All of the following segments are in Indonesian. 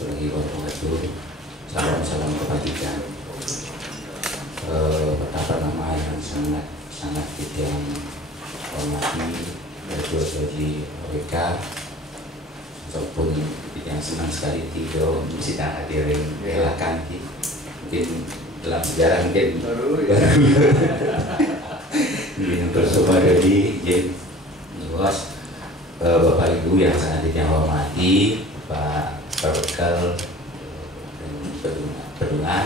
warahmatullahi wabarakatuh. Salam kebajikan. Pertama yang sangat kita hormati bagi OWK, ataupun yang senang sekali tiga bisa hadirin relakan mungkin dalam sejarah mungkin yang bersama dari luas. Bapak Ibu yang sangat kita hormati, Pak Perbekal Pedungan,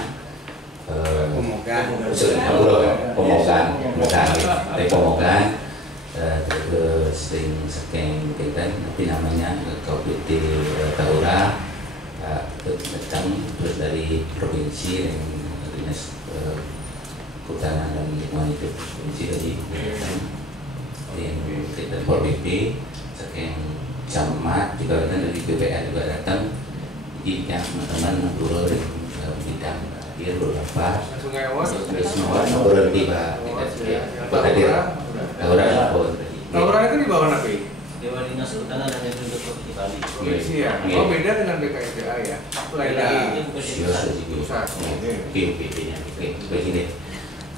Pemogan, sering sekeng kita nanti namanya Kabupaten Tahura, datang terus dari provinsi yang dinas kehutanan dan lingkungan hidup provinsi dari yang kita PP sekeng camat juga datang dari BPR juga datang. Jadi yang teman-teman ngobrol bidang dia beberapa semua ngobrol di Pak hadir Tahura itu di bawah napi? Dewan Dinas Kehutanan dan Lingkungan Hidup Provinsi Bali. Provinsi ya? Oh beda dengan BKSDA ya? Beda. Begini,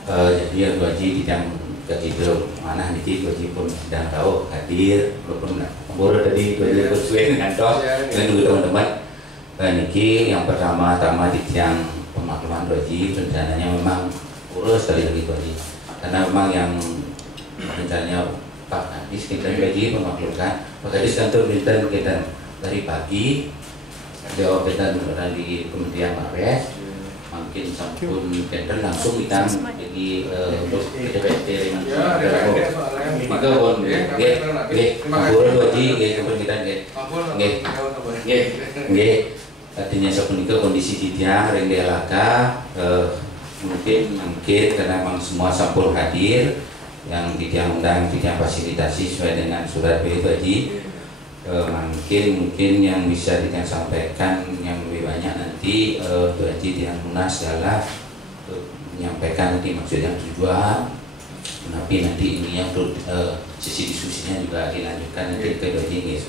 jadi yang gaji yang gaji belum mana nih gaji pun sedang tahu hadir walaupun baru tadi gaji sesuai dengan toh dengan teman-teman. Niki yang pertama-tama di tiang pemakluman gaji rencananya memang urus sekali lagi gaji karena memang yang rencananya Pak Kadis kita gaji memaklumkan Pak Kadis kantor minta kita dari pagi jawab kita dari Kementerian Mares mungkin sampun kita langsung kita jadi untuk DPRD dengan maka pun artinya sepenuhnya kondisi di tiang ring delaka mungkin karena memang semua sampul hadir yang tidak undang tidak fasilitasi sesuai dengan surat BPD. Mungkin yang bisa kita sampaikan yang lebih banyak nanti Haji yang lunas adalah menyampaikan nanti maksud yang tujuan, tapi nanti ini yang sisi diskusinya juga dilanjutkan nanti ke Haji.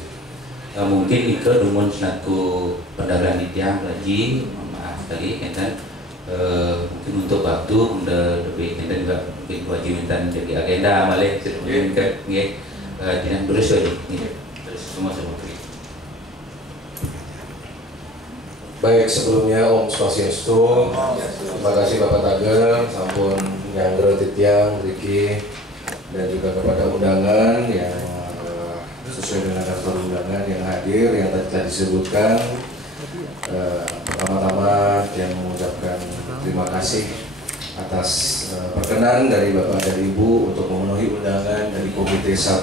Mungkin itu dumun selaku pendagang di tiang Haji, maaf tadi kita mungkin untuk waktu udah lebih kita juga lebih kewajiban jadi agenda balik sebelum tidak terus aja terus semua. Baik, sebelumnya Om Swastiastu, terima kasih Bapak Tager, sampun yang Titiang, Riki, dan juga kepada undangan yang sesuai dengan daftar undangan yang hadir yang tadi telah disebutkan. Pertama-tama yang mengucapkan terima kasih atas perkenan dari Bapak dan Ibu untuk memenuhi undangan dari Komite 1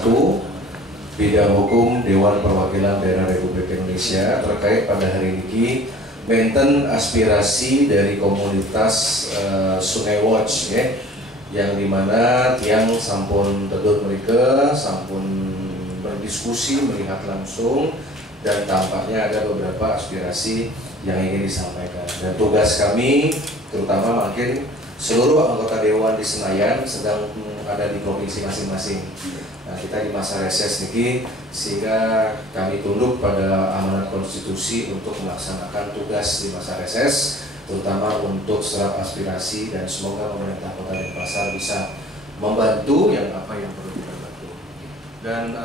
Bidang Hukum Dewan Perwakilan Daerah Republik Indonesia terkait pada hari ini mainten aspirasi dari komunitas Sungai Watch ya, yang dimana tiang sampun tedut mereka sampun berdiskusi melihat langsung dan tampaknya ada beberapa aspirasi yang ingin disampaikan dan tugas kami terutama makin seluruh anggota dewan di Senayan sedang ada di provinsi masing-masing. Nah, kita di masa reses niki sehingga kami tunduk pada amanat konstitusi untuk melaksanakan tugas di masa reses terutama untuk serap aspirasi dan semoga pemerintah Kota Denpasar bisa membantu yang apa yang perlu kita bantu. Dan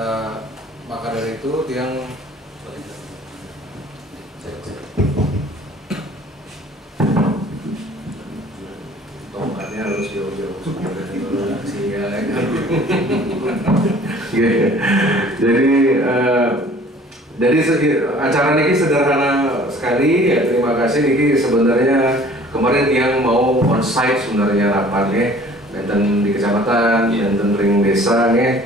maka dari itu yang tongkatnya harus jauh-jauh jadi acara ini sederhana sekali ya, terima kasih Niki. Sebenarnya kemarin yang mau on-site sebenarnya rapatnya benten di kecamatan, benten ring desa nih,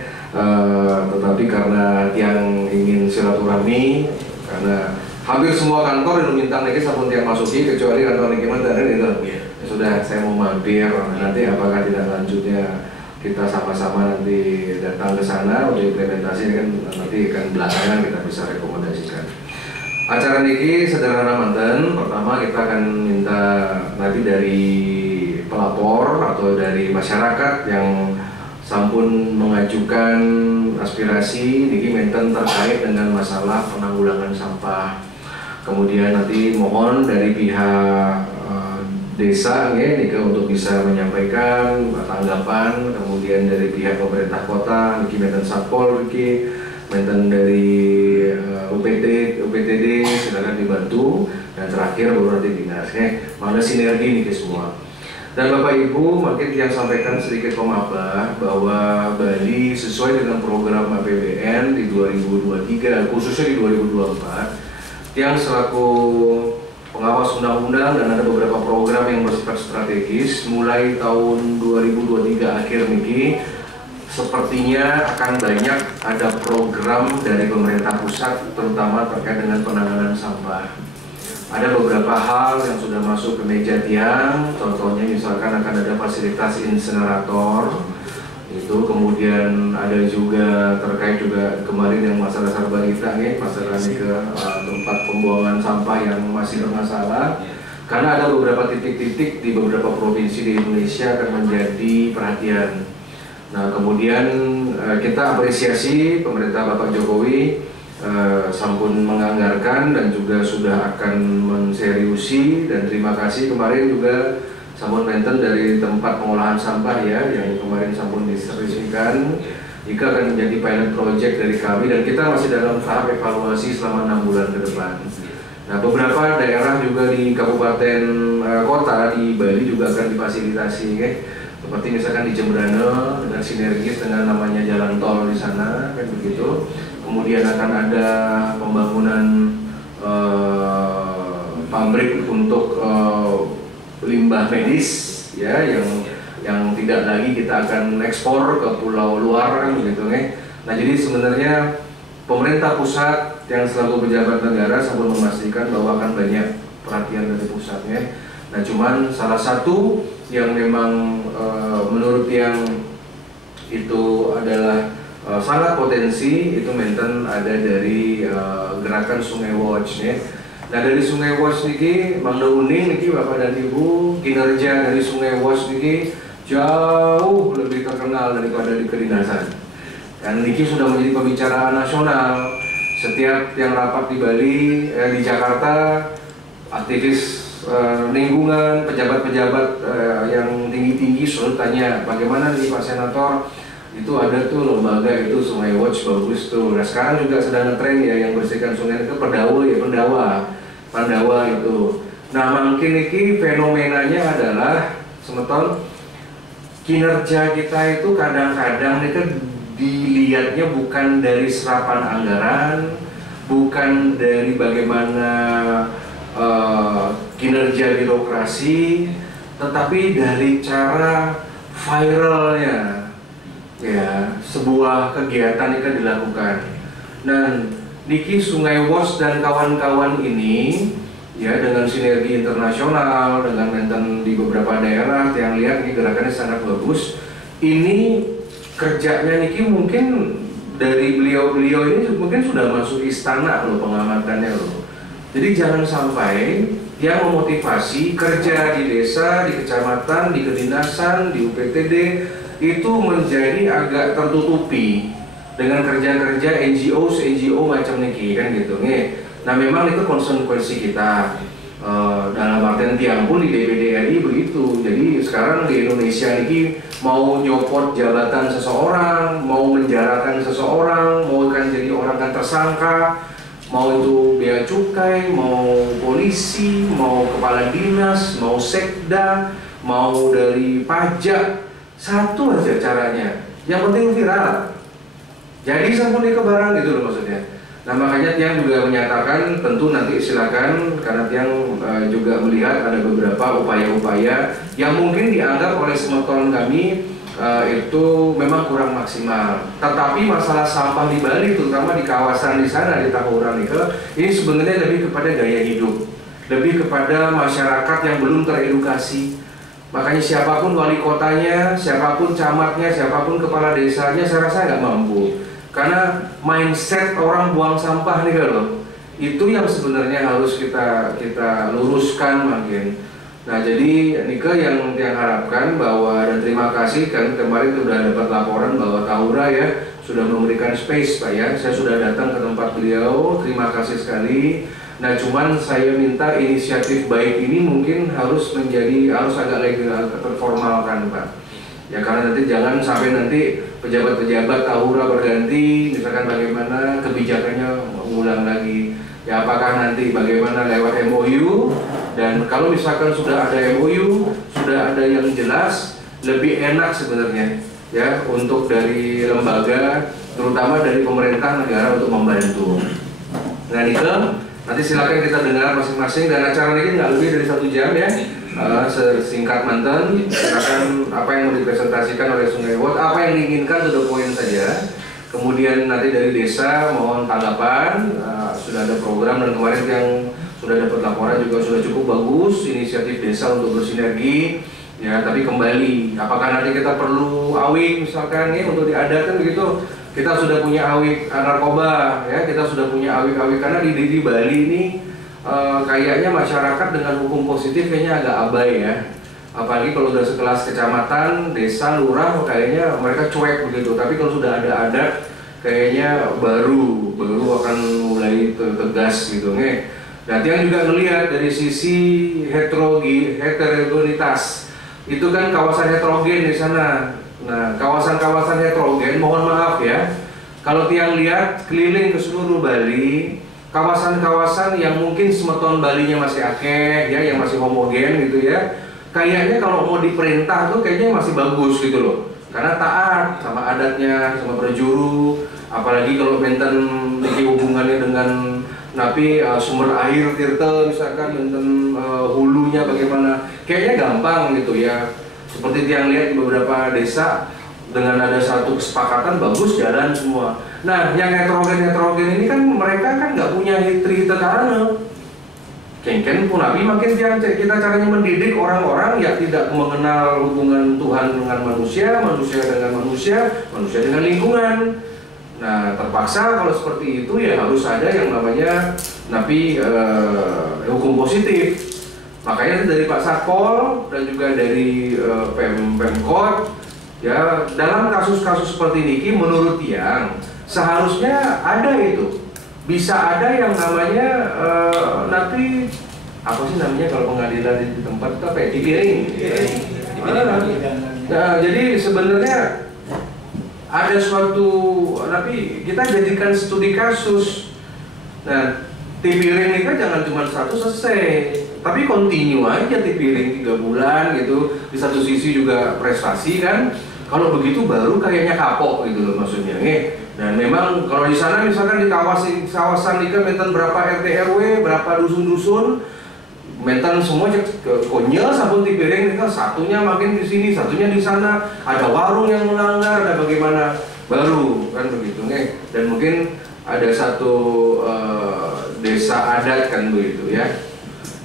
tetapi karena yang ingin silaturahmi karena hampir semua kantor yang minta Niki sabun tiang masuki kecuali kantor Niki Mandarin itu ya sudah saya mau mampir nanti apakah tidak lanjutnya kita sama-sama nanti datang ke sana untuk implementasi kan nanti kan belakangan kita bisa rekomendasikan. Acara niki sederhana manten. Pertama kita akan minta nanti dari pelapor atau dari masyarakat yang sampun mengajukan aspirasi niki menten terkait dengan masalah penanggulangan sampah Kemudian nanti mohon dari pihak desa niki untuk bisa menyampaikan tanggapan, kemudian dari pihak pemerintah kota niki menten Satpol niki menten dari UPTD silakan dibantu, dan terakhir baru nanti dinas mana sinergi niki semua. Dan Bapak Ibu, mungkin yang sampaikan sedikit pemabah bahwa Bali sesuai dengan program APBN di 2023, khususnya di 2024, yang selaku pengawas undang-undang dan ada beberapa program yang bersifat strategis, mulai tahun 2023 akhir niki, sepertinya akan banyak ada program dari pemerintah pusat, terutama terkait dengan penanganan sampah. Ada beberapa hal yang sudah masuk ke meja tiang, contohnya misalkan akan ada fasilitas insenerator, itu kemudian ada juga terkait juga kemarin yang masalah Sarbarita masalah ke tempat pembuangan sampah yang masih bermasalah, karena ada beberapa titik-titik di beberapa provinsi di Indonesia akan menjadi perhatian. Nah kemudian kita apresiasi pemerintah Bapak Jokowi sampun menganggarkan dan juga sudah akan menseriusi, dan terima kasih kemarin juga sampun menten dari tempat pengolahan sampah ya yang kemarin sampun diserisikan jika akan menjadi pilot project dari kami, dan kita masih dalam tahap evaluasi selama 6 bulan ke depan. Nah beberapa daerah juga di kabupaten kota di Bali juga akan difasilitasi seperti misalkan di Jembrana dengan sinergis dengan namanya jalan tol di sana kan begitu. Kemudian akan ada pembangunan pabrik untuk limbah medis ya yang tidak lagi kita akan ekspor ke pulau luar gitu Nah jadi sebenarnya pemerintah pusat yang selaku pejabat negara sambil memastikan bahwa akan banyak perhatian dari pusatnya. Nah cuman salah satu yang memang menurut yang itu adalah sangat potensi itu menten ada dari gerakan Sungai Watch ya. Nah dari Sungai Watch niki Mangda Uning niki Bapak dan Ibu, kinerja dari Sungai Watch niki jauh lebih terkenal daripada di kedinasan. Dan niki sudah menjadi pembicaraan nasional. Setiap yang rapat di Bali, di Jakarta, aktivis lingkungan, pejabat-pejabat yang tinggi-tinggi selalu tanya bagaimana nih Pak Senator, itu ada tuh lembaga itu Sungai Watch bagus tuh. Nah sekarang juga sedang tren ya yang bersihkan sungai itu Pandawa itu. Nah mungkin ini fenomenanya adalah semeton kinerja kita itu kadang-kadang itu dilihatnya bukan dari serapan anggaran, bukan dari bagaimana kinerja birokrasi, tetapi dari cara viralnya ya sebuah kegiatan itu dilakukan. Dan niki Sungai Watch dan kawan-kawan ini ya dengan sinergi internasional dengan menten di beberapa daerah yang lihat ini gerakannya sangat bagus. Ini kerjanya niki mungkin dari beliau-beliau ini mungkin sudah masuk istana loh pengamatannya loh. Jadi jangan sampai yang memotivasi kerja di desa, di kecamatan, di kedinasan, di UPTD itu menjadi agak tertutupi dengan kerja-kerja NGO macam niki kan gitu nih. Nah memang itu konsekuensi kita dalam artian tiang pun di DPD RI begitu. Jadi sekarang di Indonesia ini mau nyopot jabatan seseorang, mau menjarakan seseorang, mau kan jadi orang kan tersangka, mau itu bea cukai, mau polisi, mau kepala dinas, mau sekda, mau dari pajak, satu aja caranya. Yang penting viral. Jadi sampun ke barang gitu loh maksudnya. Nah makanya Tiang juga menyatakan tentu nanti silakan karena Tiang juga melihat ada beberapa upaya-upaya yang mungkin dianggap oleh semeton kami itu memang kurang maksimal. Tetapi masalah sampah di Bali terutama di kawasan di sana di Tahura ini sebenarnya lebih kepada gaya hidup, lebih kepada masyarakat yang belum teredukasi. Makanya siapapun wali kotanya, siapapun camatnya, siapapun kepala desanya saya rasa nggak mampu. Karena mindset orang buang sampah nih loh, itu yang sebenarnya harus kita luruskan makin. Nah jadi Nika yang harapkan bahwa dan terima kasih kan kemarin sudah dapat laporan bahwa Tahura ya sudah memberikan space Pak ya. Saya sudah datang ke tempat beliau, terima kasih sekali. Nah, cuman saya minta inisiatif baik ini mungkin harus agak terformalkan, Pak. Ya, karena nanti jangan sampai nanti pejabat-pejabat tahura berganti, misalkan bagaimana kebijakannya ulang lagi. Ya, apakah nanti bagaimana lewat MOU, dan kalau misalkan sudah ada MOU, sudah ada yang jelas, lebih enak sebenarnya ya untuk dari lembaga, terutama dari pemerintah negara untuk membantu. Nah, Nike, nanti silakan kita dengar masing-masing, dan acara ini nggak lebih dari 1 jam ya. Singkat mantan, silakan apa yang mau dipresentasikan oleh Sungai Wot, apa yang diinginkan to the point saja. Kemudian nanti dari desa mohon tanggapan, sudah ada program dan kemarin yang sudah dapat laporan juga sudah cukup bagus inisiatif desa untuk bersinergi. Ya, tapi kembali, apakah nanti kita perlu awik misalkan ya untuk diadakan begitu? Kita sudah punya awik narkoba, ya kita sudah punya awik-awik, karena di Bali ini kayaknya masyarakat dengan hukum positif kayaknya agak abai ya. Apalagi kalau udah sekelas kecamatan, desa, lurah, kayaknya mereka cuek begitu. Tapi kalau sudah ada adat, kayaknya baru akan mulai tegas gitu nih. Dan yang juga ngelihat dari sisi heterogenitas, itu kan kawasan heterogen di sana. Nah, kawasan-kawasan heterogen, mohon maaf ya, kalau tiang lihat keliling ke seluruh Bali, kawasan-kawasan yang mungkin semeton Balinya masih akeh ya, yang masih homogen gitu ya. Kayaknya kalau mau diperintah tuh kayaknya masih bagus gitu loh, karena taat sama adatnya, sama berjuru, apalagi kalau benten memiliki hubungannya dengan sumber air tirta misalkan, benten hulunya bagaimana, kayaknya gampang gitu ya. Seperti yang lihat di beberapa desa, dengan ada satu kesepakatan bagus jalan semua. Nah, yang heterogen ini kan mereka kan nggak punya hitri karena kengken pun nabi makin kita caranya mendidik orang-orang yang tidak mengenal hubungan Tuhan dengan manusia, manusia dengan manusia, manusia dengan lingkungan. Nah, terpaksa kalau seperti itu ya harus ada yang namanya hukum positif. Makanya dari Pak Satpol dan juga dari Pemkot ya, dalam kasus-kasus seperti ini menurut tiang seharusnya ada itu. Bisa ada yang namanya apa sih namanya kalau pengadilan di tempat itu apa ya? Dipiring. Nah, jadi sebenarnya ada suatu kita jadikan studi kasus. Nah, tipiring ini kan jangan cuma satu selesai, tapi continue aja tipiring 3 bulan gitu. Di satu sisi juga prestasi kan. Kalau begitu baru kayaknya kapok gitu loh maksudnya nih. Dan memang kalau di sana misalkan di kawasan Nika menten berapa RT RW, berapa dusun-dusun, menten semua konyol sabun tipiring Nika, satunya makin di sini, satunya di sana, ada warung yang melanggar, ada bagaimana baru kan begitu nih. Dan mungkin ada satu desa adat kan begitu ya.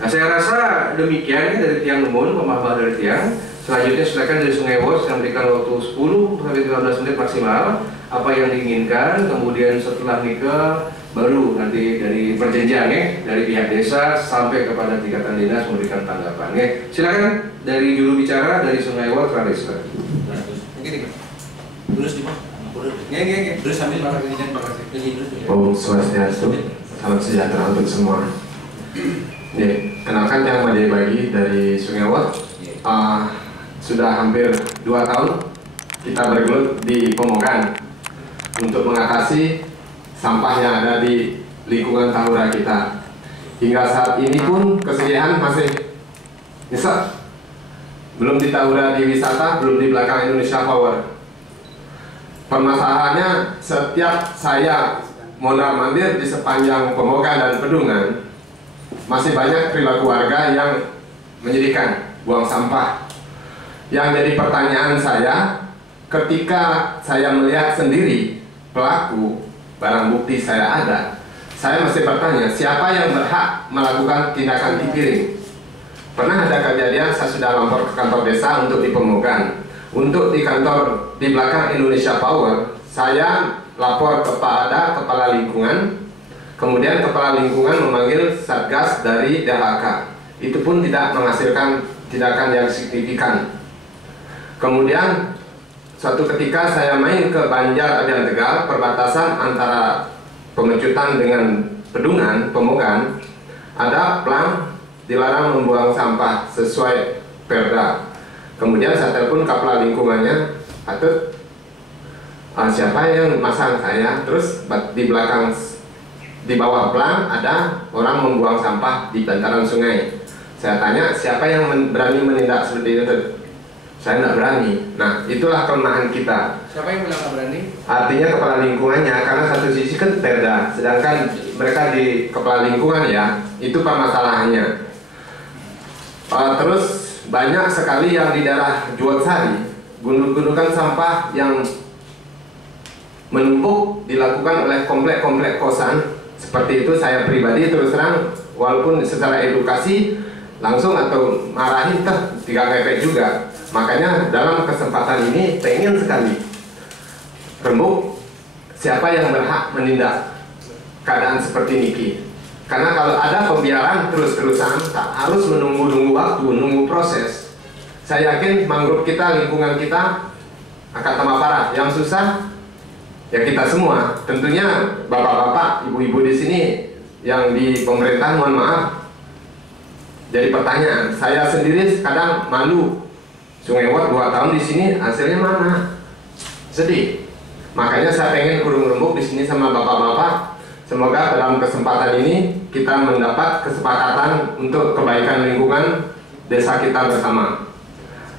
Nah, saya rasa demikian dari tiang numun, pemahaman dari tiang. Selanjutnya silakan dari Sungai Wot yang memberikan waktu 10 sampai 15 menit maksimal apa yang diinginkan. Kemudian setelah nikah baru nanti dari perjanjian dari pihak desa sampai kepada tingkatan dinas memberikan tanggapan. Silakan dari juru bicara dari Sungai Wot, Radis. Mungkin terus di mana? Terus sambil Om Swastiastu, salam sejahtera untuk semua. Kenalkan yang Made Bagi dari Sungai Wot. Sudah hampir 2 tahun kita bergelut di Pemogan untuk mengatasi sampah yang ada di lingkungan tahura kita. Hingga saat ini pun kesedihan masih nyesek. Belum di tahura di wisata, belum di belakang Indonesia Power. Permasalahannya setiap saya mondar-mandir di sepanjang Pemogan dan Pedungan, masih banyak perilaku warga yang menyedihkan, buang sampah. Yang jadi pertanyaan saya, ketika saya melihat sendiri pelaku, barang bukti saya ada, saya masih bertanya, siapa yang berhak melakukan tindakan tipiring? Pernah ada kejadian saya sudah lapor ke kantor desa untuk di Pemogan. Untuk di kantor di belakang Indonesia Power, saya lapor kepada kepala lingkungan, kemudian kepala lingkungan memanggil satgas dari DHK. Itu pun tidak menghasilkan tindakan yang signifikan. Kemudian suatu ketika saya main ke Banjar Abian Tegal, perbatasan antara Pemecutan dengan Pedungan, Pemogan, ada plan dilarang membuang sampah sesuai Perda. Kemudian saya telepon kepala lingkungannya, patut siapa yang masang saya, terus di belakang di bawah plan ada orang membuang sampah di bantaran sungai. Saya tanya siapa yang berani menindak seperti itu? Saya nggak berani. Nah, itulah kelemahan kita. Siapa yang bilang nggak berani? Artinya kepala lingkungannya, karena satu sisi kan Perda, sedangkan mereka di kepala lingkungan ya, itu permasalahannya. Terus banyak sekali yang di daerah Juwatsari, gundukan sampah yang menumpuk dilakukan oleh komplek-komplek kosan. Seperti itu saya pribadi terus terang, walaupun secara edukasi langsung atau marahin tidak ngepek juga. Makanya dalam kesempatan ini pengen sekali rembuk siapa yang berhak menindak keadaan seperti ini. Karena kalau ada pembiaran terus-terusan, tak harus menunggu waktu, menunggu proses. Saya yakin mangrove kita, lingkungan kita akan tambah parah. Yang susah ya kita semua. Tentunya bapak-bapak, ibu-ibu di sini yang di pemerintahan, mohon maaf. Jadi pertanyaan, saya sendiri kadang malu. Sungai Wot 2 tahun di sini, hasilnya mana? Sedih. Makanya saya pengen urung rembuk di sini sama bapak-bapak. Semoga dalam kesempatan ini kita mendapat kesepakatan untuk kebaikan lingkungan desa kita bersama.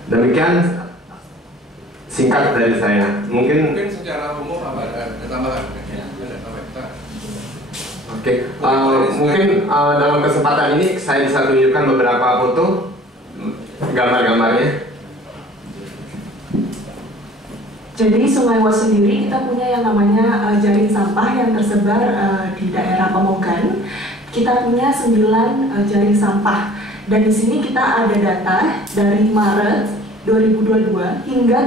Demikian singkat dari saya. Mungkin secara umum apa ada tambahan? Oke, mungkin dalam kesempatan ini saya bisa tunjukkan beberapa foto gambar-gambarnya. Jadi Sungai Wot sendiri kita punya yang namanya jaring sampah yang tersebar di daerah Pemogan. Kita punya 9 jaring sampah, dan di sini kita ada data dari Maret 2022 hingga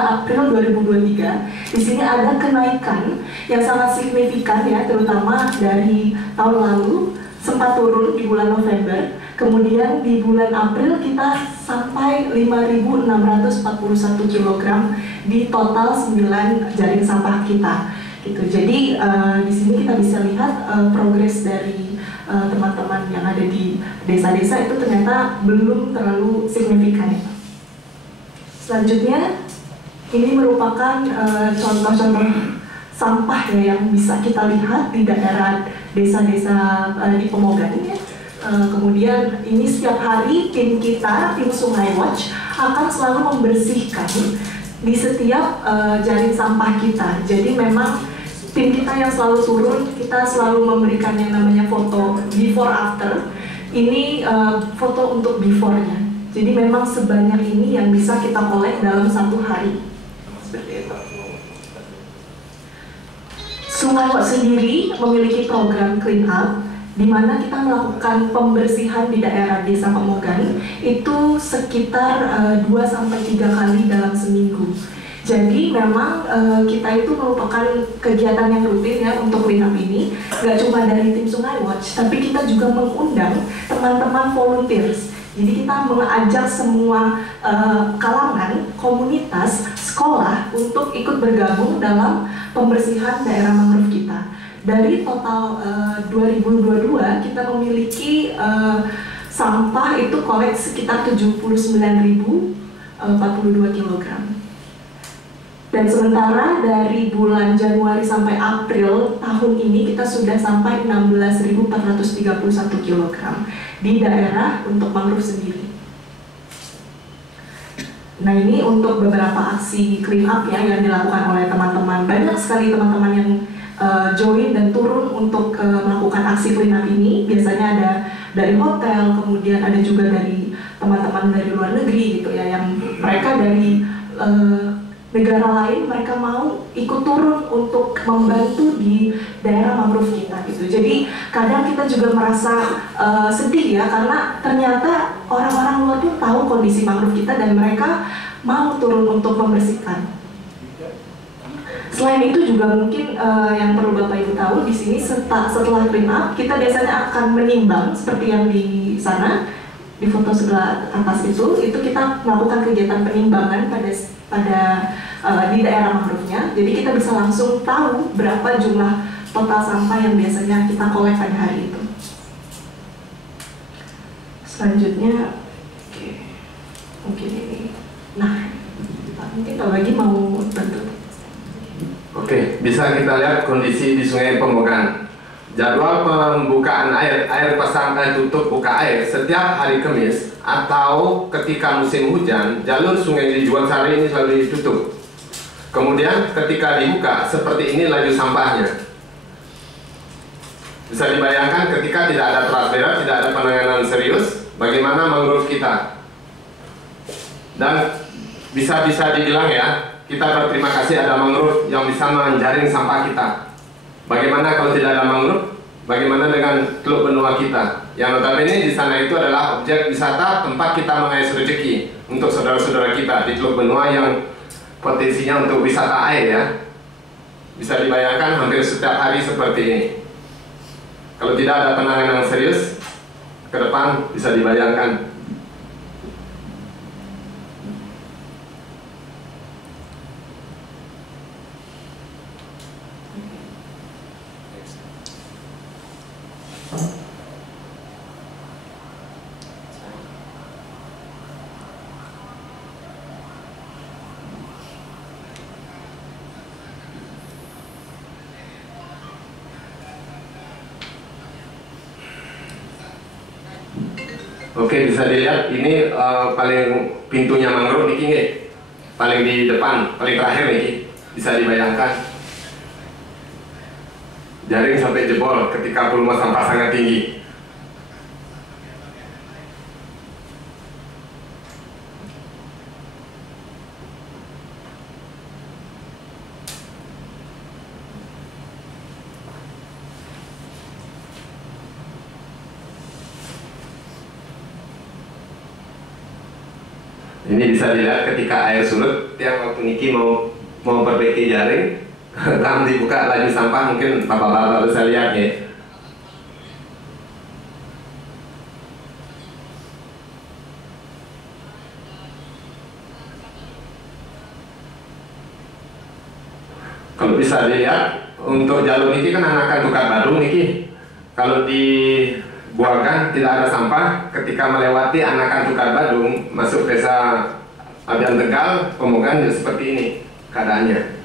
April 2023. Di sini ada kenaikan yang sangat signifikan ya, terutama dari tahun lalu sempat turun di bulan November. Kemudian di bulan April kita sampai 5.641 kg di total 9 jaring sampah kita. Gitu. Jadi di sini kita bisa lihat progres dari teman-teman yang ada di desa-desa itu ternyata belum terlalu signifikan. Selanjutnya ini merupakan contoh-contoh sampah ya yang bisa kita lihat di daerah desa-desa di Pemogan ya. Kemudian ini setiap hari tim kita, tim Sungai Watch akan selalu membersihkan di setiap jaring sampah kita. Jadi memang tim kita yang selalu turun, kita selalu memberikan yang namanya foto before after. Ini foto untuk before-nya. Jadi memang sebanyak ini yang bisa kita kolek dalam 1 hari. Seperti itu. Sungai Wot sendiri memiliki program clean up, di mana kita melakukan pembersihan di daerah desa Pemogan itu sekitar 2-3 kali dalam seminggu. Jadi memang kita itu merupakan kegiatan yang rutin ya untuk clean up ini. Gak cuma dari tim Sungai Watch, tapi kita juga mengundang teman-teman volunteers. Jadi kita mengajak semua kalangan, komunitas, sekolah untuk ikut bergabung dalam pembersihan daerah mangrove kita. Dari total 2022 kita memiliki sampah itu kolek sekitar 79.042 kg. Dan sementara dari bulan Januari sampai April tahun ini kita sudah sampai 16.431 kg di daerah untuk mangrove sendiri. Nah ini untuk beberapa aksi clean up ya yang dilakukan oleh teman-teman. Banyak sekali teman-teman yang join dan turun untuk melakukan aksi clean up ini. Biasanya ada dari hotel, kemudian ada juga dari teman-teman dari luar negeri gitu ya, yang mereka dari negara lain mereka mau ikut turun untuk membantu di daerah mangrove kita gitu. Jadi kadang kita juga merasa sedih ya, karena ternyata orang-orang luar pun tahu kondisi mangrove kita dan mereka mau turun untuk membersihkan. Selain itu juga mungkin yang perlu Bapak Ibu tahu di sini setelah clean up kita biasanya akan menimbang seperti yang di sana di foto sebelah atas itu kita melakukan kegiatan penimbangan pada di daerah mangrove-nya. Jadi kita bisa langsung tahu berapa jumlah total sampah yang biasanya kita kolek pada hari itu. Selanjutnya, oke, mungkin ini. Nah, mungkin kalau lagi mau bantu. Oke, bisa kita lihat kondisi di Sungai Pemogan. Jadwal pembukaan air pasang tutup buka air setiap hari Kamis atau ketika musim hujan, jalur sungai di Juwansari ini selalu ditutup. Kemudian ketika dibuka, seperti ini laju sampahnya. Bisa dibayangkan ketika tidak ada transferat, tidak ada penanganan serius, bagaimana mangrove kita. Dan bisa dibilang ya, kita berterima kasih ada mangrove yang bisa menjaring sampah kita. Bagaimana kalau tidak ada mangrove? Bagaimana dengan Teluk Benua kita? Yang notabene di sana itu adalah objek wisata tempat kita mengais rezeki untuk saudara-saudara kita di Teluk Benua yang potensinya untuk wisata air ya. Bisa dibayangkan hampir setiap hari seperti ini. Kalau tidak ada penanganan serius ke depan, bisa dibayangkan. Oke, bisa dilihat ini paling pintunya mangrove ini paling di depan, paling terakhir nih, bisa dibayangkan jaring sampai jebol ketika volume sampah sangat tinggi. Ini bisa dilihat ketika air surut, yang waktu Niki mau perbaiki jaring, kan dibuka laju sampah, mungkin bapak-bapak bisa lihat ya. Kalau bisa dilihat untuk jalur Niki kan anakan tukar Badung Niki. Kalau dibuangkan tidak ada sampah, ketika melewati anakan tukar Badung masuk desa Abian Tegal, Pemogan seperti ini keadaannya.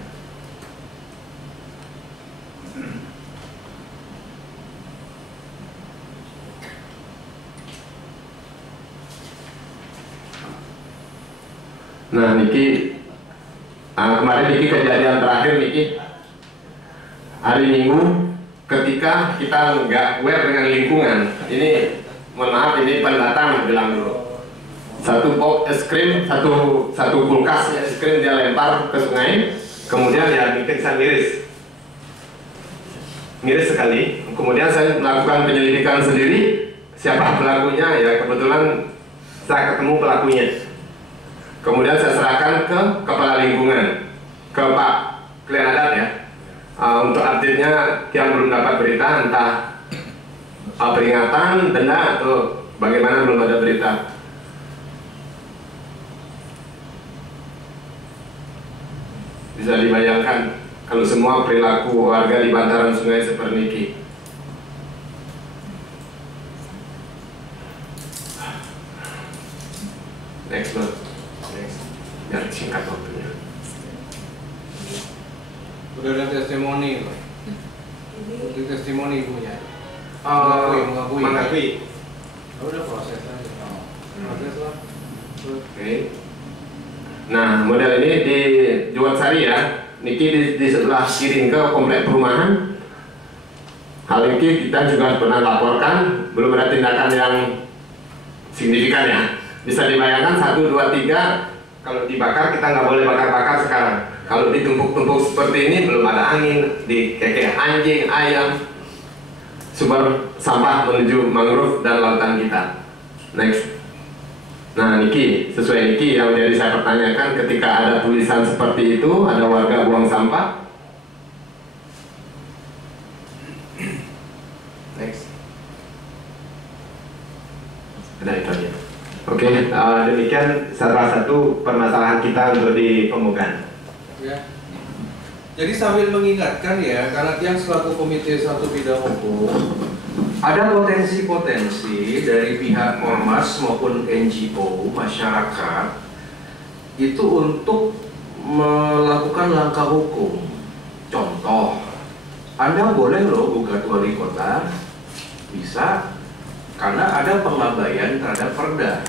Nah Niki, kemarin Niki kejadian terakhir Niki hari Minggu ketika kita nggak aware dengan lingkungan. Ini mohon maaf, ini pendatang bilang dulu. Satu box es krim, satu kulkas es krim dia lempar ke sungai, kemudian ya Niki bisa miris sekali. Kemudian saya melakukan penyelidikan sendiri, siapa pelakunya, ya kebetulan saya ketemu pelakunya. Kemudian saya serahkan ke kepala lingkungan, ke Pak Klien Adat ya, untuk update-nya yang belum dapat berita, entah peringatan, denda, atau bagaimana belum ada berita. Bisa dibayangkan kalau semua perilaku warga di bantaran sungai seperti ini. Next one. Biar singkat waktunya. Udah ada testimoni loh. Itu testimoni ibunya. Mengakui. Udah proses aja. Proses lah. Oke. Nah, model ini di Juwansari ya. Niki di sebelah kiri ke komplek perumahan. Hal ini kita juga pernah laporkan, belum ada tindakan yang signifikan ya. Bisa dibayangkan 1, 2, 3. Kalau dibakar kita nggak boleh bakar-bakar sekarang. Kalau ditumpuk-tumpuk seperti ini belum ada angin, dikekeh anjing, ayam, sumber sampah menuju mangrove dan lautan kita. Next. Nah Niki, sesuai Niki yang jadi saya pertanyakan, ketika ada tulisan seperti itu, ada warga buang sampah. Next. Ada itu aja. Oke, demikian salah satu permasalahan kita untuk di Pemogan. Ya. Jadi sambil mengingatkan ya, karena yang selaku Komite 1 Bidang Hukum, ada potensi-potensi dari pihak ormas maupun NGO masyarakat itu untuk melakukan langkah hukum. Contoh, Anda boleh loh gugat wali kota, bisa, karena ada pengabaian terhadap perda.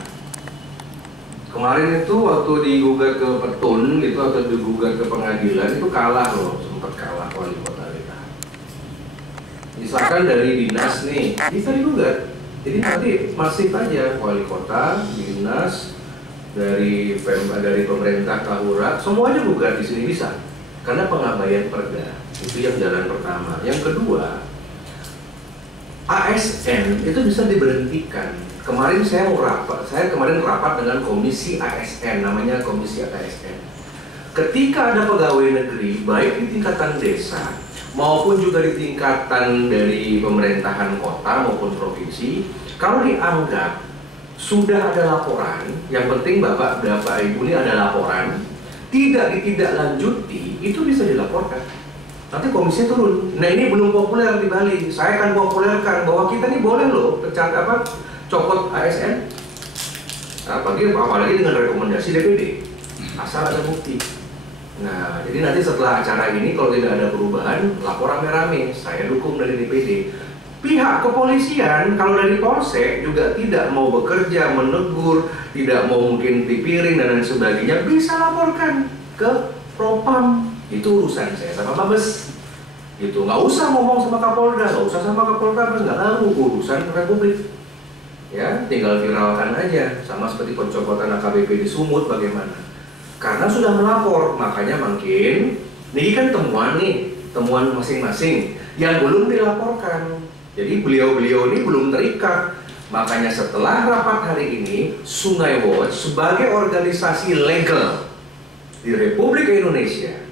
Kemarin itu waktu digugat ke Petun gitu atau digugat ke pengadilan itu kalah loh, sempat kalah wali kota kita. Misalkan dari dinas nih, bisa digugat. Jadi nanti masif aja wali kota, dinas, dari pemerintah Tahura, semuanya gugat di sini bisa. Karena pengabaian perda. Itu yang jalan pertama. Yang kedua, ASN itu bisa diberhentikan. Kemarin saya kemarin rapat dengan komisi ASN, namanya komisi ASN. Ketika ada pegawai negeri, baik di tingkatan desa maupun juga di tingkatan dari pemerintahan kota maupun provinsi, kalau dianggap sudah ada laporan, yang penting Bapak Ibu ini ada laporan, tidak ditindaklanjuti, itu bisa dilaporkan. Nanti komisi turun. Nah ini belum populer di Bali. Saya akan populerkan bahwa kita ini boleh loh copot ASN, apalagi dengan rekomendasi DPD, asal ada bukti. Nah, jadi nanti setelah acara ini kalau tidak ada perubahan, lapor rame-rame, saya dukung dari DPD. Pihak kepolisian kalau dari Polsek juga tidak mau bekerja, menegur, tidak mau mungkin dipiring dan lain sebagainya, bisa laporkan ke Propam. Itu urusan saya sama Mabes. Gitu, nggak usah ngomong sama Kapolda, nggak usah sama Kapolda, nggak ngaruh, urusan Republik. Ya, tinggal viralkan aja, sama seperti pencopotan AKBP di Sumut bagaimana. Karena sudah melapor, makanya makin ini kan temuan masing-masing yang belum dilaporkan. Jadi beliau-beliau ini belum terikat. Makanya setelah rapat hari ini, Sungai Watch sebagai organisasi legal di Republik Indonesia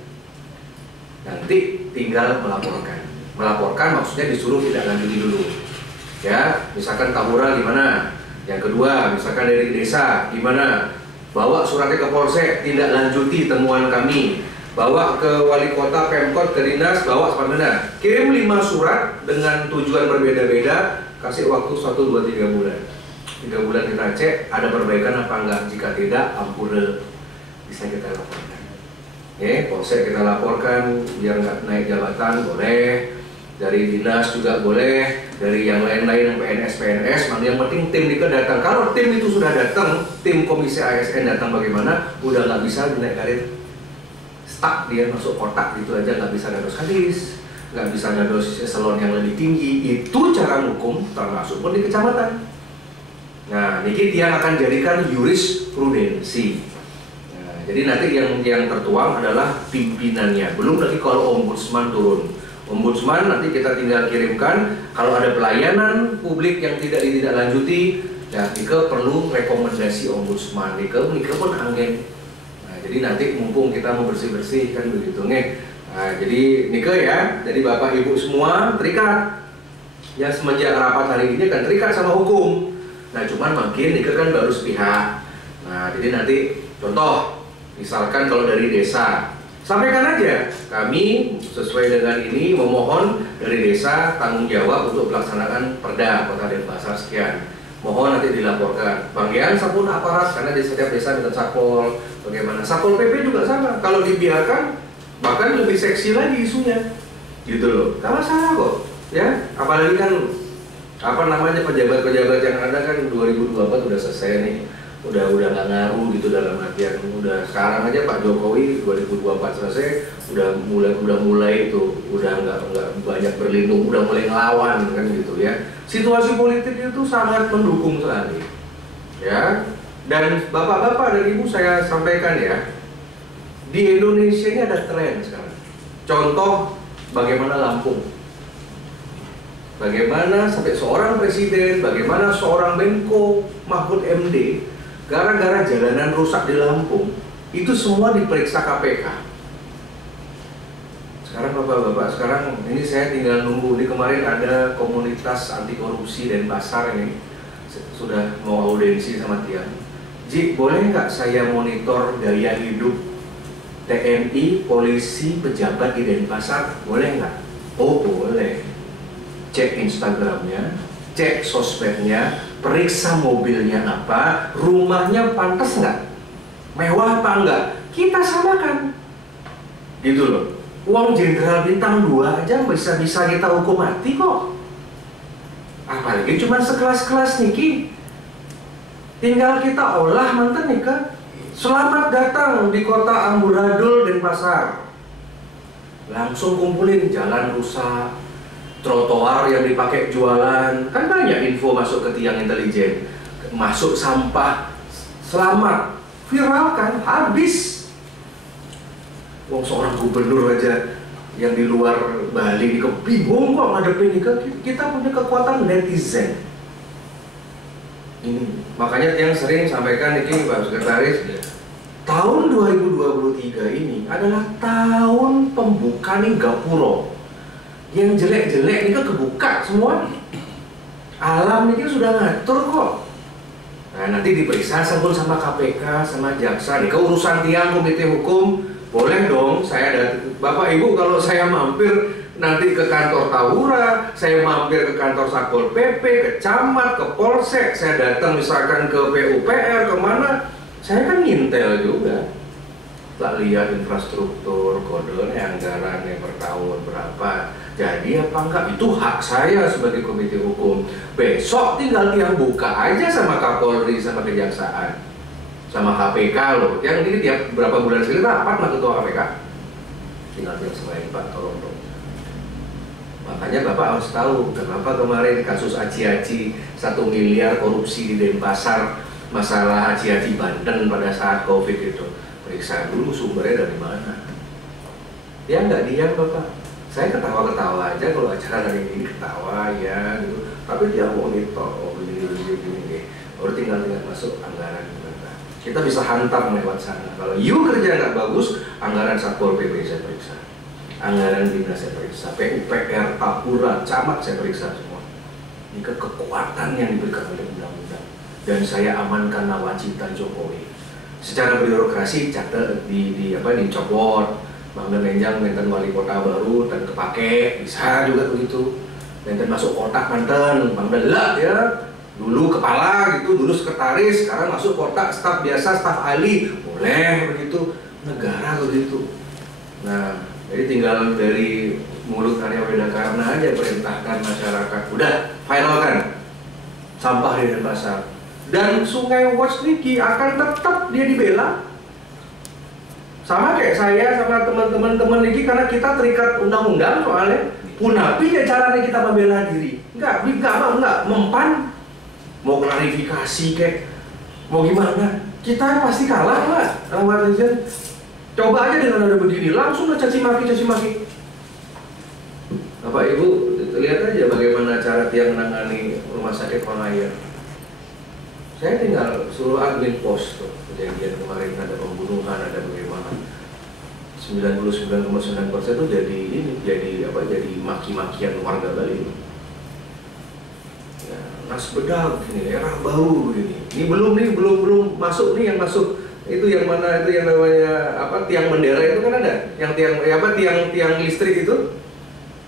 nanti tinggal melaporkan. Melaporkan maksudnya disuruh tidak lanjuti dulu. Ya, misalkan Tahura gimana? Yang kedua, misalkan dari desa gimana? Bawa suratnya ke Polsek, tidak lanjuti temuan kami. Bawa ke wali kota, Pemkot, ke dinas, bawa sebenarnya. Kirim 5 surat dengan tujuan berbeda-beda, kasih waktu 1, 2, 3 bulan. 3 bulan kita cek, ada perbaikan apa enggak? Jika tidak, ampure, bisa kita laporkan. Polsek kita laporkan, biar nggak naik jabatan, boleh. Dari dinas juga boleh, dari yang lain-lain, PNS, yang penting tim Nika datang. Kalau tim itu sudah datang, tim komisi ASN datang bagaimana, udah nggak bisa naik karir, stuck dia masuk kotak gitu aja, nggak bisa dados kadis, nggak bisa dados eselon yang lebih tinggi. Itu cara hukum termasuk pun di kecamatan. Nah, ini yang akan jadikan jurisprudensi. Nah, jadi nanti yang tertuang adalah pimpinannya. Belum lagi kalau ombudsman turun. Ombudsman nanti kita tinggal kirimkan kalau ada pelayanan publik yang tidak ditindaklanjuti, ya Nika perlu rekomendasi ombudsman. Nika pun angin. Nah, jadi nanti mumpung kita mau bersih-bersih kan begitu nih. Nah, jadi Nika ya, jadi Bapak Ibu semua terikat. Ya semenjak rapat hari ini kan terikat sama hukum. Nah, cuman makin Nika kan baru sepihak. Nah, jadi nanti contoh, misalkan kalau dari desa, sampaikan aja, kami sesuai dengan ini memohon dari desa tanggung jawab untuk pelaksanaan perda Kota Denpasar sekian. Mohon nanti dilaporkan. Bagian sapul aparat karena di setiap desa dengan sapol. Bagaimana? Sapol PP juga sama. Kalau dibiarkan bahkan lebih seksi lagi isunya. Gitu loh. Gak masalah kok. Ya, apalagi kan pejabat-pejabat yang ada kan 2024 udah selesai nih. Udah nggak ngaruh gitu dalam artian udah sekarang aja Pak Jokowi 2024 selesai udah mulai itu udah nggak banyak berlindung, udah mulai ngelawan kan gitu ya. Situasi politik itu sangat mendukung sekali ya. Dan bapak-bapak dan ibu saya sampaikan ya, di Indonesia ini ada tren sekarang. Contoh bagaimana Lampung, bagaimana sampai seorang presiden, bagaimana seorang Menko Mahfud MD gara-gara jalanan rusak di Lampung, itu semua diperiksa KPK. Sekarang bapak-bapak, sekarang ini saya tinggal nunggu. Di kemarin ada komunitas anti korupsi Denpasar ini sudah mau audiensi sama Tian. Ji, boleh nggak saya monitor gaya hidup TNI, polisi, pejabat di Denpasar? Boleh nggak? Oh boleh. Cek Instagramnya, cek sosmednya, periksa mobilnya apa, rumahnya pantas nggak, mewah apa enggak, kita samakan, gitu loh. Uang jenderal bintang 2 aja bisa kita hukum mati kok. Apalagi cuma sekelas-kelas niki. Tinggal kita olah mantan nika. Selamat datang di kota Amburadul, Denpasar. Langsung kumpulin jalan rusak, trotoar yang dipakai jualan, kan banyak info masuk ke tiang intelijen, masuk sampah, selamat, viralkan, habis. Wong seorang gubernur aja yang di luar Bali bingung kok ngadepin ini. Kita punya kekuatan netizen. Ini makanya yang sering sampaikan ini Pak Sekretaris, tahun 2023 ini adalah tahun pembuka nih gapuro. Yang jelek-jelek ini kan kebuka semua. Alam ini sudah ngatur kok. Nah nanti diperiksa sama KPK, sama jaksa. Nih urusan tiang komite hukum. Boleh dong, saya Bapak Ibu kalau saya mampir nanti ke kantor Tahura, saya mampir ke kantor Satpol PP, ke Camat, ke Polsek, saya datang misalkan ke PUPR, kemana, saya kan ngintel juga. Tak lihat infrastruktur, kode anggarannya per tahun berapa, jadi apa enggak, itu hak saya sebagai komite hukum. Besok tinggal tiang buka aja sama Kapolri, sama Kejaksaan, sama KPK loh. Yang ini tiap berapa bulan sekali rapat sama ketua KPK. Tinggal yang selain Pak, tolong dong. Makanya Bapak harus tahu kenapa kemarin kasus Aci-Aci 1 miliar korupsi di Denpasar, masalah Aci-Aci Banten pada saat COVID itu. Periksa dulu sumbernya dari mana. Dia nggak diam Bapak. Saya ketawa-ketawa aja kalau acara hari ini, ketawa ya gitu. Tapi dia monitor, oh begini. Baru tinggal masuk anggaran. Kita bisa hantam lewat sana. Kalau you kerja nggak bagus, anggaran Satpol PP saya periksa, anggaran dinas saya periksa, PUPR, Tahura, Camat saya periksa semua. Ini kekuatan yang diberikan oleh undang-undang. Dan saya amankan nawacita Jokowi. Secara birokrasi dicopot, Bang Lenjang menten wali kota baru dan kepake, bisa juga begitu. Menten masuk kotak manten, Bang Delak ya. Dulu kepala gitu, dulu sekretaris, sekarang masuk kotak staf biasa, staf ahli, boleh begitu. Negara begitu. Nah, jadi tinggal dari mulut Arya Wedakarna aja perintahkan masyarakat, udah viralkan sampah di Denpasar. Dan Sungai Watch Niki akan tetap dia dibela. Sama kayak saya sama teman-teman Niki, karena kita terikat undang-undang soalnya. Punapi ya caranya kita membela diri. Enggak mempan. Mau klarifikasi kek, mau gimana? Kita pasti kalah lah, lewat netizen. Coba aja dengan ada begini, langsung caci maki. Bapak Ibu, lihat aja bagaimana cara dia menangani rumah sakit Pangayar. Saya tinggal suruh admin pos tuh, kejadian kemarin ada pembunuhan, ada bagaimana. 99,9% itu jadi maki-makian warga Bali. Nas bedak ini era baru begini. Ini belum masuk nih, yang masuk itu yang mana itu yang namanya apa, tiang bendera itu kan ada, yang tiang listrik itu.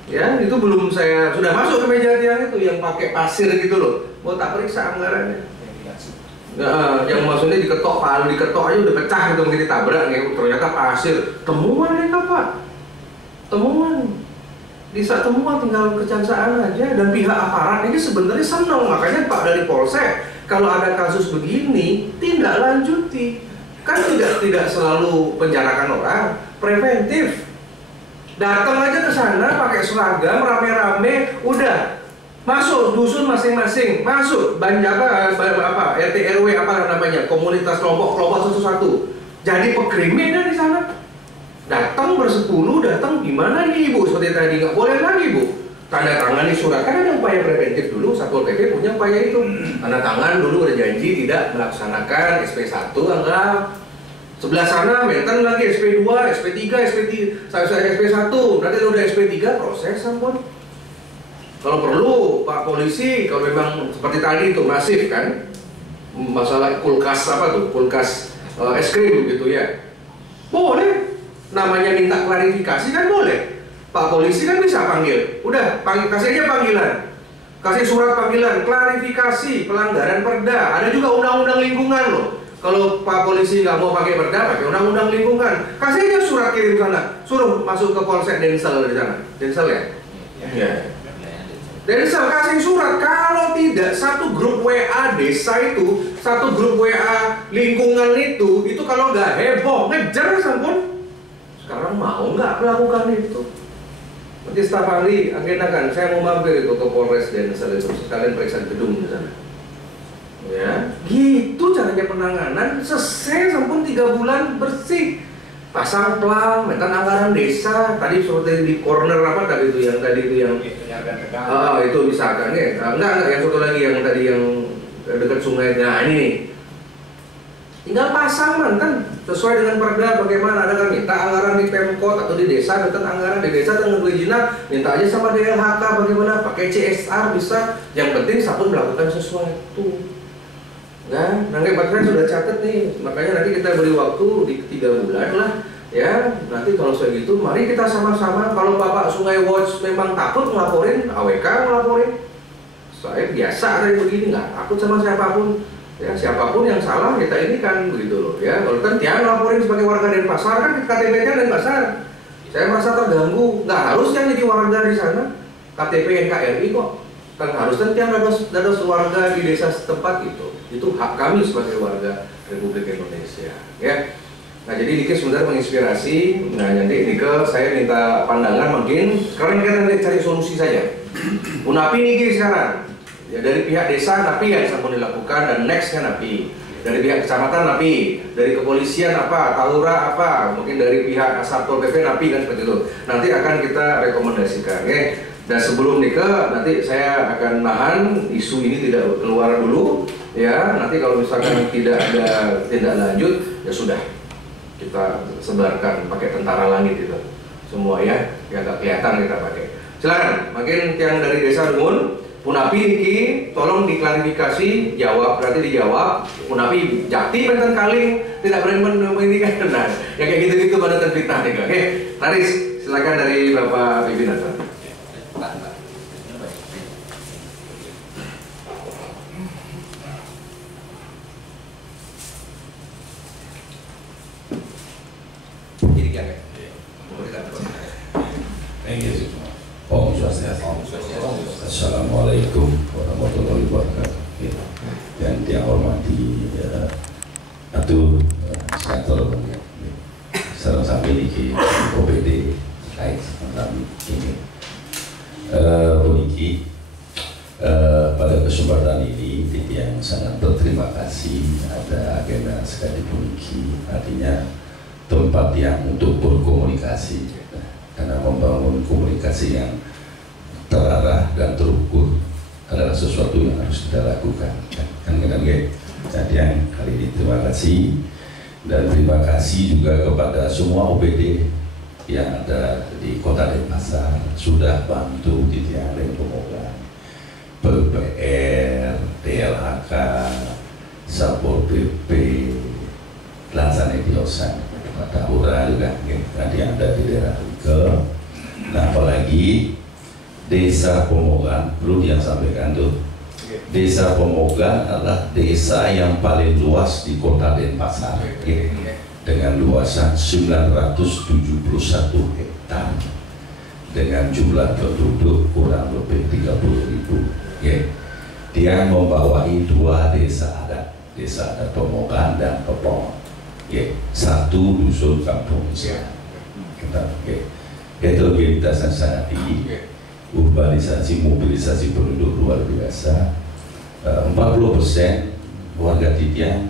Ya, itu belum saya sudah masuk ke meja tiang itu yang pakai pasir gitu loh. Mau tak periksa anggarannya. Nah, yang maksudnya diketok, palu diketok aja udah pecah gitu, mungkin ditabrak nih, ternyata pasir. Temuan nih Pak. Temuan. Bisa temuan tinggal kejaksaan aja, dan pihak aparat ini sebenarnya senang. Makanya Pak dari Polsek kalau ada kasus begini tindak lanjuti, kan tidak selalu penjarakan orang, preventif. Datang aja ke sana pakai seragam rame-rame, udah masuk dusun masing-masing, masuk RT RW apa namanya, komunitas kelompok satu-satu, jadi pekrimin di sana. Datang bersepuluh, datang gimana nih Ibu, seperti tadi nggak boleh lagi Bu, tanda tangan di surat, kan ada upaya preventif dulu, Satpol PP punya upaya itu, tanda tangan dulu udah janji tidak melaksanakan SP1 anggap, sebelah sana menten lagi SP2, SP3, SP1, nanti udah SP3 proses ampun. Kalau perlu Pak Polisi, kalau memang seperti tadi itu masif kan, masalah kulkas kulkas es krim gitu ya, boleh. Namanya minta klarifikasi kan boleh. Pak Polisi kan bisa panggil. Udah, kasih aja panggilan. kasih surat panggilan, klarifikasi pelanggaran perda. Ada juga undang-undang lingkungan loh. Kalau Pak Polisi nggak mau pakai perda, pakai undang-undang lingkungan. Kasih aja surat kirim sana, suruh masuk ke Polsek Densel di sana. Densel ya? Iya. Densel kasih surat. Kalau tidak, satu grup WA desa itu, satu grup WA lingkungan itu kalau nggak heboh, ngejar sampun. Sekarang mau nggak melakukan itu? Nanti staf ahli agendakan, saya mau mampir itu ke Polres Densel itu, sekalian periksa gedung di sana. Ya, gitu caranya penanganan. Selesai sampun 3 bulan bersih. Pasang plang, metan anggaran desa. Tadi seperti di corner apa tadi itu yang itu misalkan ya. Enggak yang satu lagi yang tadi yang dekat sungai. Nah ini nih. Tinggal pasang mantan sesuai dengan perda bagaimana. Ada kan minta anggaran di Pemkot atau di desa, minta anggaran di desa dengan perizinan, minta aja sama DLHK bagaimana, pakai CSR bisa. Yang penting sabun melakukan sesuatu. Nah, Nangke Baterai sudah catat nih, makanya nanti kita beri waktu di 3 bulan lah. Ya, nanti kalau segitu, mari kita sama-sama. Kalau Bapak Sungai Watch memang takut ngelaporin, AWK ngelaporin. Saya biasa kayak begini, nggak takut sama siapapun. Ya, siapapun yang salah kita ini kan begitu loh. Ya, kalau kan tiang laporin sebagai warga Denpasar kan KTP-nya Denpasar. Saya merasa terganggu. Nggak harus yang jadi warga di sana. KTP NKRI kok. Kan harus kan tiang ada warga di desa setempat itu. Itu hak kami sebagai warga Republik Indonesia. Ya. Nah, jadi Nike sebenarnya menginspirasi. Nah, nanti Nike saya minta pandangan mungkin. Sekarang kita nanti cari solusi saja. Unapi Nike sekarang. Ya, dari pihak desa napi yang sampun dilakukan dan nextnya napi, dari pihak kecamatan napi, dari kepolisian apa, Tahura apa, mungkin dari pihak Satpol PP napi kan seperti itu. Nanti akan kita rekomendasikan, ya. Dan sebelum nikah nanti saya akan nahan isu ini tidak keluar dulu, ya. Nanti kalau misalkan tidak ada tindak lanjut, ya sudah kita sebarkan pakai tentara langit itu semua ya, yang nggak kelihatan kita pakai. Silakan, makin yang dari desa Dungun. Punapi Niki, tolong diklarifikasi, jawab, berarti dijawab. Punapi Jakti Benten Kaling, tidak berani ini kan benar. Ya kayak gitu-gitu pada fitnah nih. Oke, Naris, silakan dari Bapak pimpinan. Assalamualaikum warahmatullahi wabarakatuh. Yang dia hormati Atur Senator Sarang Sambil Niki OPD terkait tentang ini. Niki pada kesempatan ini yang sangat berterima kasih ada agenda sekali Niki, artinya tempat yang untuk berkomunikasi karena membangun komunikasi yang terarah dan terukur adalah sesuatu yang harus kita lakukan kan jadi yang kali ini terima kasih dan terima kasih juga kepada semua OPD yang ada di Kota Denpasar sudah bantu di tiang pemoga PPR, DLHK, Satpol PP, Laksana Diosan, Tahura juga nanti ada di daerah ke. Nah apalagi Desa Pomogan, perlu yang sampaikan tuh. Desa Pomogan adalah desa yang paling luas di Kota Denpasar, dengan luasan 971 hektar, dengan jumlah penduduk kurang lebih 30.000. Dia membawahi 2 desa adat Pomogan dan Pepong. Satu dusun kampung Islam. Heterogenitasnya sangat tinggi. Urbanisasi, mobilisasi penduduk luar biasa. 40% warga Titiang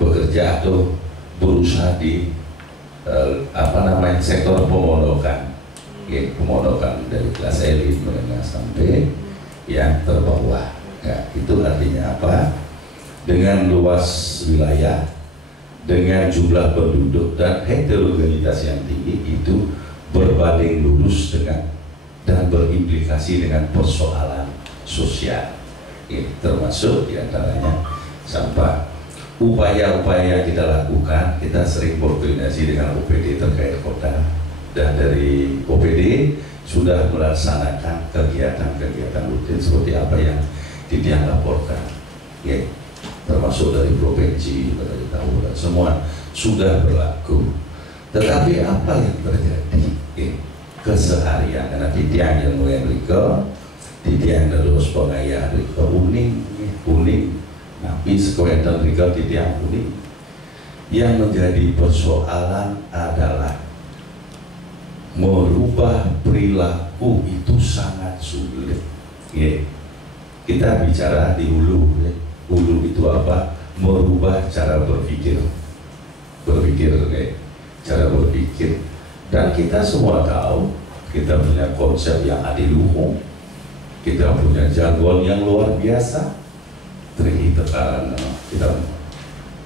bekerja atau berusaha di sektor pemondokan, pemondokan dari kelas elit menengah sampai yang terbawah. Ya, itu artinya apa? Dengan luas wilayah, dengan jumlah penduduk dan heterogenitas yang tinggi itu berbanding lurus dengan dan berimplikasi dengan persoalan sosial, termasuk diantaranya sampah. Upaya-upaya yang kita lakukan, kita sering berkoordinasi dengan OPD terkait kota, dan dari OPD sudah melaksanakan kegiatan-kegiatan rutin seperti apa yang Didiang laporkan, ya, termasuk dari provinsi, dari Tahura, semua sudah berlaku. Tetapi apa yang terjadi, ya, keseharian karena Didiang yang mulai mereka, Didiang terus pengayah mereka uning, tapi sekolah mereka Didiang uning. Yang menjadi persoalan adalah merubah perilaku itu sangat sulit. Ya. Kita bicara di hulu, ya. Hulu itu apa? Merubah cara berpikir, ya. Cara berpikir. Dan kita semua tahu, kita punya konsep yang adiluhung, kita punya jargon yang luar biasa. Tekanan kita.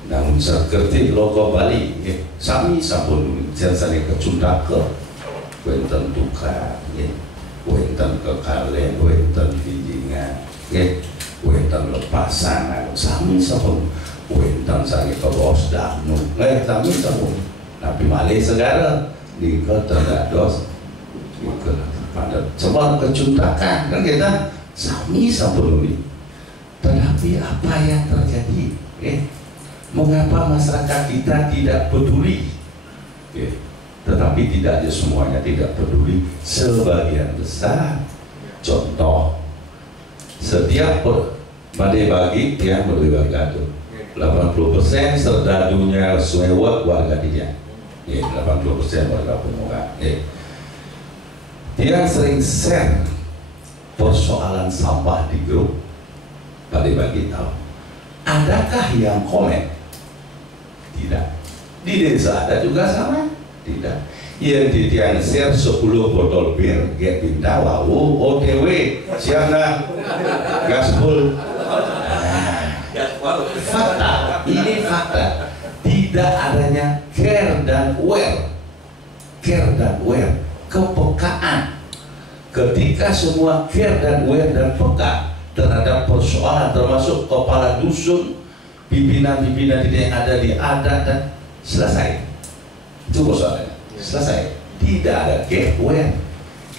Namun seperti logo Bali, ya. Sami sampun jasane kecundake, wonten tukar, ya. Wonten kekalen, wonten pinjingan. Wonten lepasan, sami sampun wonten sange kebos danu, sami sampun. Tapi malih segala nika terdados nika pada coba kecuntakan kan kita sami sampun ini. Tetapi apa yang terjadi? Mengapa masyarakat kita tidak peduli? Tetapi tidak semuanya tidak peduli, sebagian besar. Contoh, setiap badai bagi yang berwarga 80% serdadunya semua warga dia, 80% warga Pemogan. Dia sering share persoalan sampah di grup badai bagi tahu. Adakah yang komen? Tidak. Di desa ada juga sama? Tidak. Yang Didiang share 10 botol bir, get pindah, wow, OTW, siap nggak? Gaspol. Fakta, ini fakta. Tidak adanya care dan aware, kepekaan. Ketika semua care dan aware dan peka terhadap persoalan termasuk kepala dusun, pimpinan-pimpinan yang ada di adat dan selesai. Itu persoalannya. Selesai. Tidak ada aware,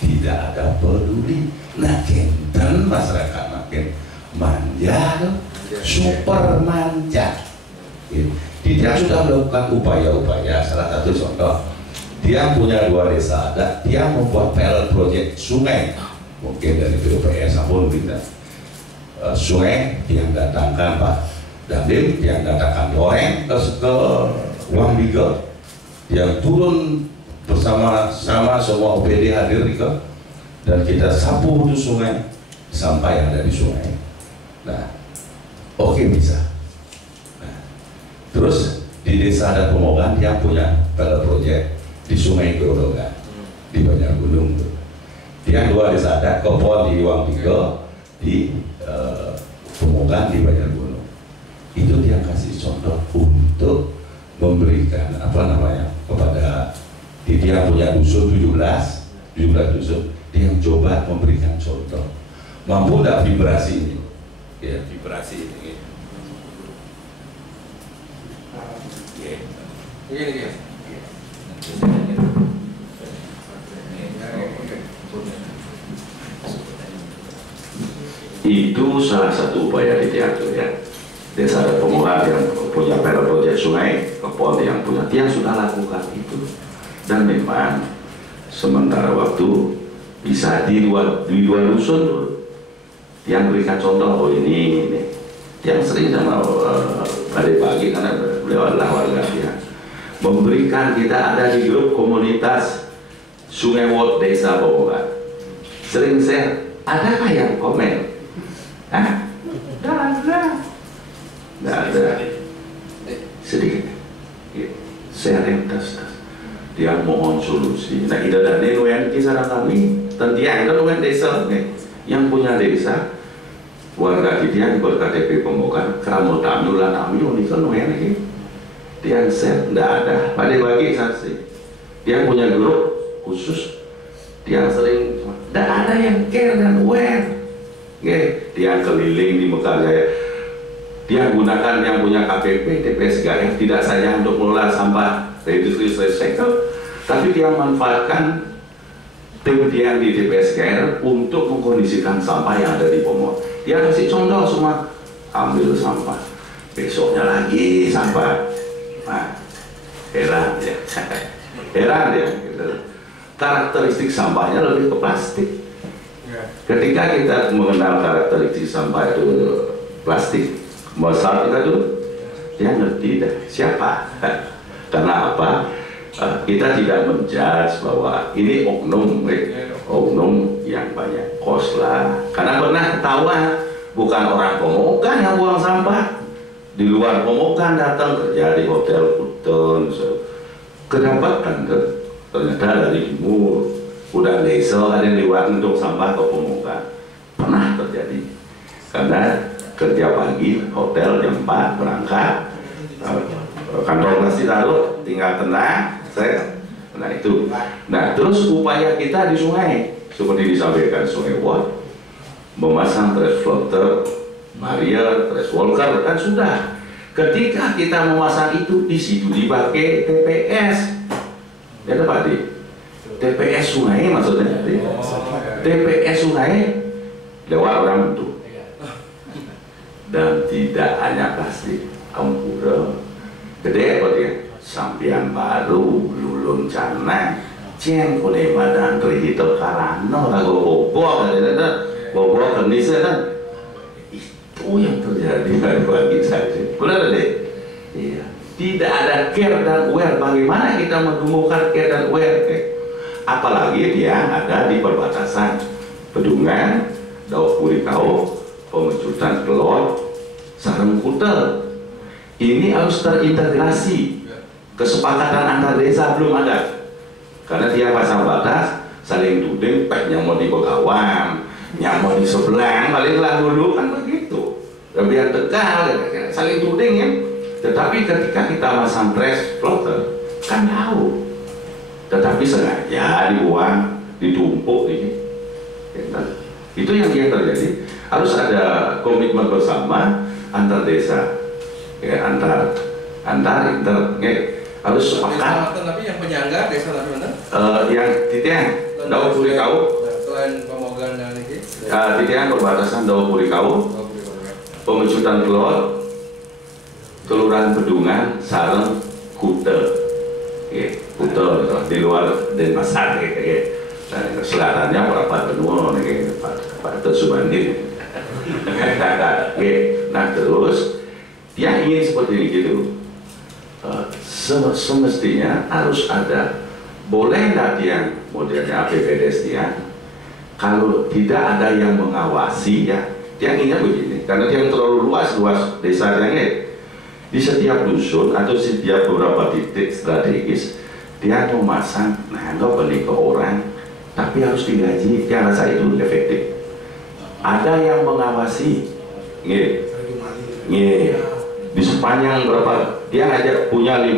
tidak ada peduli. Nah, kenten masyarakat makin manja, super manja. Dia sudah melakukan upaya-upaya. Salah satu contoh, dia punya 2 desa adat, dia membuat pilot project sungai, mungkin dari BPS pun kita sungai yang datangkan Pak Dandim, yang datangkan Loreng ke Wang Bigo, yang turun bersama-sama semua OPD hadir dan kita sapu itu sungai sampai yang ada di sungai. Nah, oke, bisa. Nah, terus di desa ada Pemogan yang punya pilot project di Sungai Grodogan di Banjar Gunung. Yang 2 desa ada Kepon di Wang Bigo, di Pemogan di Banjar Gunung. Itu dia kasih contoh untuk memberikan kepada dia punya dusun 17 dusun, dia yang coba memberikan contoh. Mampu tidak vibrasi ini? Ya, vibrasi ini. Itu salah satu upaya diatur ya. Desa ada Pemogan yang punya pilot project sungai, Kepon yang punya, dia sudah lakukan itu. Dan memang sementara waktu bisa di dua dusun yang berikan contoh, oh ini yang sering sama adik pagi karena beliau adalah warga dia memberikan. Kita ada di grup komunitas Sungai Wot Desa Pemogan, sering share. Adakah yang komen? Tidak ada, sedikit sharing tas. Dia mohon solusi. Nah, ida dan nenuan kisah kami tentiang itu nenuan desa yang punya desa warga dia berKTP Pemogan kamu tamu lah kami unik nenuan lagi. Dia share tidak ada. Pada bagi saksi dia punya grup khusus. Dia sering tidak ada yang care dan aware. Dia keliling di Mekarjaya. Dia gunakan yang punya KPP, TPS Garing, tidak saja untuk mengelola sampah reduce recycle, tapi dia manfaatkan tim dia di DPS KR untuk mengkondisikan sampah yang ada di Pomo. Dia kasih contoh semua, ambil sampah, besoknya lagi sampah. Nah, heran ya, heran ya. Gitu. Karakteristik sampahnya lebih ke plastik. Ketika kita mengenal karakteristik sampah itu plastik, saat kita tuh dia ngerti dah siapa. Karena apa? Kita tidak menjudge bahwa ini oknum yang banyak kos lah. Karena pernah ketahuan bukan orang Komokan yang buang sampah, di luar Komokan datang kerja di hotel Kuton, kedapatan ternyata dari timur, udah lesel ada yang lewat untuk sampah ke Komokan. Pernah terjadi karena kerja pagi hotel jam 4 berangkat, kantor masih taruh, tinggal tenang. Nah itu, nah terus upaya kita di sungai seperti disampaikan Sungai Wot, memasang trash floater, barrier, trash walker kan sudah. Ketika kita memasang itu di situ dipakai TPS, ya Pak Di, TPS sungai maksudnya, TPS sungai lewat orang itu, dan tidak hanya plastik, ampura, gede apa dia? Sampian baru lulun cana cien kone badan terhito karano lagu bobo kondisi itu yang terjadi bagi saya. Benar deh. Iya. Tidak ada care dan aware. Bagaimana kita menumbuhkan care dan aware? Apalagi dia ada di perbatasan Pedungan, Dauk Purikau, Pemecutan Kelot, Sareng Kutel. Ini harus terintegrasi. Kesepakatan antar desa belum ada, karena dia pasang batas, saling tuding, nyamu di Bekawang, nyamu di sebelah, palinglah dulu kan begitu, biar tegal, saling tuding ya. Tetapi ketika kita pasang trash floater, kan tahu, tetapi sengaja dibuang, ditumpuk ini, itu yang terjadi. Harus ada komitmen bersama antar desa, ya, antar harus sepakat. Tapi yang penyangga desa tapi mana? Yang Titian, Dauk Purikau. Selain Pemogan dan ini. Titian perbatasan Dauk Purikau, Pemecutan Kelot, Kelurahan Pedungan, Sareng, Kutel, Kutel di luar Denpasar, selatannya berapa benua, Pak Tersubandin. Nah terus dia ingin seperti ini gitu. Semestinya harus ada, boleh nggak yang modelnya APBDes dia, kalau tidak ada yang mengawasi ya, dia inginnya begini, karena dia terlalu luas desanya, di setiap dusun atau setiap beberapa titik strategis dia memasang, nah nggak beli ke orang, tapi harus digaji, dia rasa itu efektif. Ada yang mengawasi, di sepanjang berapa dia ngajak punya 5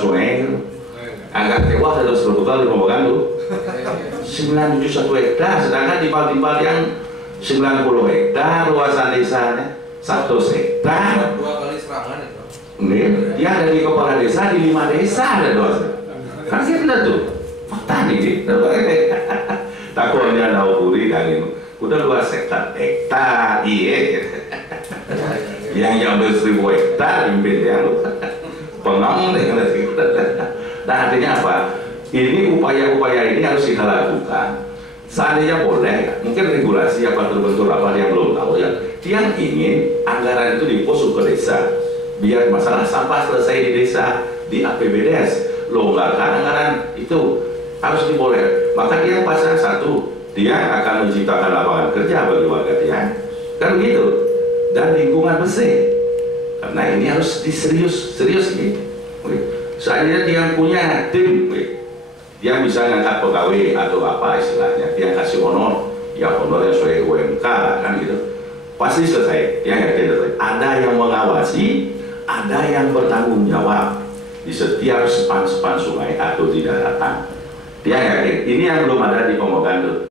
sungai agak tewas ada 10 kali Pemogan tuh 971 hektar, sedangkan di timpal yang 90 hektar luasan desanya 100 hektar. 2 kali serangan itu. Dia ada di kepala desa, di 5 desa ada dosa. Kan kita tuh fakta nih, takutnya naupuri dan itu udah 2 hektar, iya. Yang nyambil 1000 hektar pimpin dia pengong dengan kita. Nah artinya apa? Ini upaya-upaya ini harus kita lakukan. Seandainya boleh, mungkin regulasi apa terbentuk apa yang belum tahu ya. Dia ingin anggaran itu dipusuk ke desa, biar masalah sampah selesai di desa, di APBDes. Longgarkan anggaran itu harus diboleh. Maka dia pasang satu, dia akan menciptakan lapangan kerja bagi warga dia, kan begitu. Dan lingkungan bersih, karena ini harus serius ini. Seandainya dia punya tim, dia bisa ngangkat pegawai atau apa istilahnya, dia kasih honor, ya honor yang sesuai UMK kan gitu, pasti selesai. Dia nggak selesai. Ada yang mengawasi, ada yang bertanggung jawab di setiap sepan sungai atau di daratan. Dia yakin ini yang belum ada di Pemogan tuh.